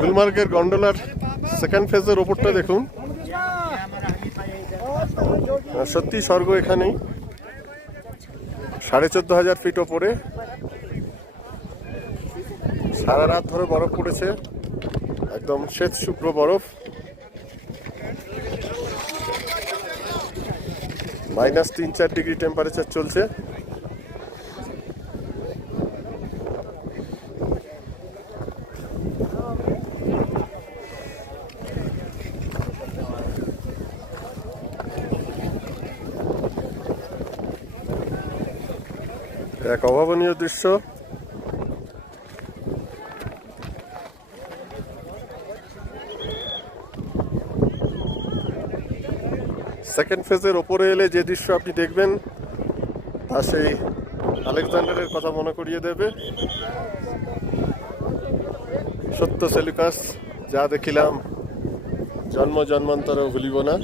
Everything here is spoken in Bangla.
গুলমার্গের গন্ডোলার সেকেন্ড ফেজের ওপরটা দেখুন, সত্যি স্বর্গ এখানেই। 14,500 ফিট ওপরে সারা রাত ধরে বরফ পড়েছে, একদম শ্বেত শুভ্র বরফ। -3-4 ডিগ্রি টেম্পারেচার চলছে। এক অভাবনীয় দৃশ্য। সেকেন্ড ফেজের ওপরে এলে যে দৃশ্য আপনি দেখবেন তা সেই আলেকজান্ডারের কথা মনে করিয়ে দেবে। সত্য সেলুকাস, যা দেখিলাম জন্ম জন্মান্তর ভুলিব না।